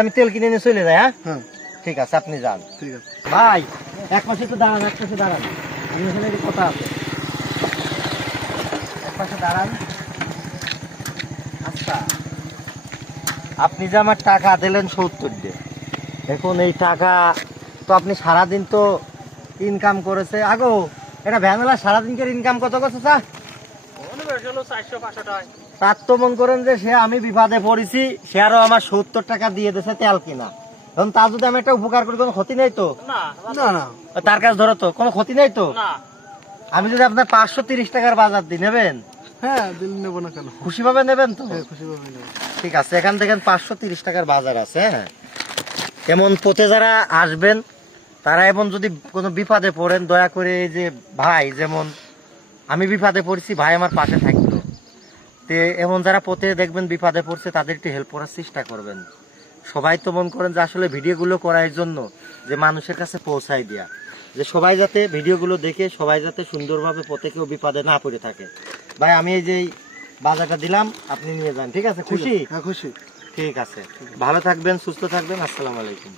আমি তেল কিনে নিয়ে চলে যাই। হ্যাঁ হ্যাঁ ঠিক আছে, আপনি যান। ঠিক আছে ভাই এক পাশে তো দাঁড়ান, এক পাশে দাঁড়ান, আমি এখানে একটু কথা আছে। এক পাশে দাঁড়ান। আচ্ছা, আপনি যে আমার টাকা দিলেন 70 দিয়ে, দেখুন এই টাকা তো আপনি সারাদিন তো ইনকাম করেছে। আগো এটা ভ্যানওয়ালা সারাদিনকার ইনকাম কত করছে চা? তার তো মন করেন যে সে আমি বিপদে পড়েছি, সে আরো আমার 70 টাকা দিয়ে দিয়েছে তেল কিনা। এখন তার যদি আমি একটা উপকার করি কোনো ক্ষতি নেই তো? না না তার কাছে ধরো তো কোনো ক্ষতি নেই তো? আমি যদি আপনার 530 টাকার বাজার দিই, নেবেন? হ্যাঁ দিল নেবো না কেন খুশি ভাবে নেবেন তো? হ্যাঁ খুশি ভাবে নেবো ঠিক আছে, এখান থেকে 530 টাকার বাজার আছে। হ্যাঁ, এমন পথে যারা আসবেন তারা এমন যদি কোনো বিপদে পড়েন, দয়া করে এই যে ভাই, যেমন আমি বিপদে পড়ছি, ভাই আমার পাশে থাকতো, তে এমন যারা পথে দেখবেন বিপদে পড়ছে তাদের একটু হেল্প করার চেষ্টা করবেন। সবাই তো মন করেন যে আসলে ভিডিওগুলো করার জন্য যে মানুষের কাছে পৌঁছায় দেয়া, যে সবাই যাতে ভিডিওগুলো দেখে সবাই যাতে সুন্দরভাবে পথে কেউ বিপদে না পড়ে থাকে। ভাই আমি এই যে বাজারটা দিলাম, আপনি নিয়ে যান। ঠিক আছে, খুশি? হ্যাঁ খুশি ঠিক আছে, ভালো থাকবেন, সুস্থ থাকবেন। আসসালামু আলাইকুম।